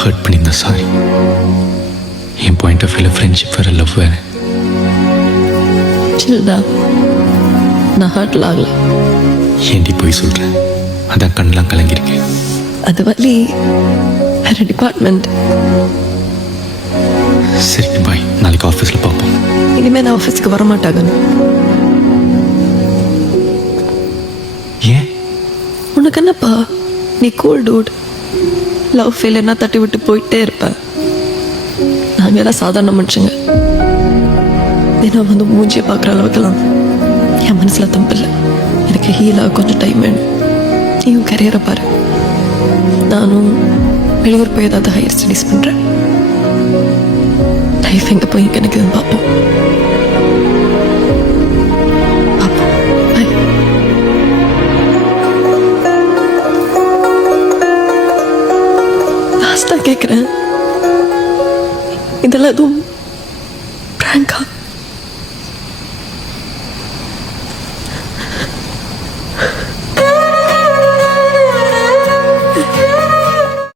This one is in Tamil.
ஹர்ட் பண்ணியிருந்தா சாரி. என் பாயிண்ட் ஆஃப் வியூவில் ஃப்ரெண்ட்ஷிப் வேறு, லவ் வேறு. சில்டா, நான் ஹர்ட்ல ஆகல. ஏன்டி போய் சொல்கிறேன்? அதான் கண்ணெலாம் கலங்கியிருக்கேன். அது வழி வேற டிபார்ட்மெண்ட். சரி பாய், நாளைக்கு ஆஃபீஸில் பார்ப்போம். இனிமேல் நான் ஆஃபீஸுக்கு வரமாட்டாங்க. ஏன்? உனக்கு என்னப்பா, நீ கூல் டூட். லவ் ஃபெயிலியர்னா தட்டி விட்டு போயிட்டே இருப்பேன். நாங்கள் எல்லாம் சாதாரண மனுஷங்க. நான் வந்து மூஞ்சியை பார்க்குற அளவுக்குலாம் என் மனசில் தம்பில்லை. எனக்கு ஹீலாக கொஞ்சம் டைம் வேணும். நீயும் கரியரை பாரு. நானும் வெளியூர் போய் ஏதாவது ஹையர் ஸ்டடீஸ் பண்ணுறேன். லைஃப் எங்கே போய் எனக்கு பார்ப்போம். லாஸ்ட்டாக கேட்குறேன், இதெல்லாம் எதுவும் பிராங்கா?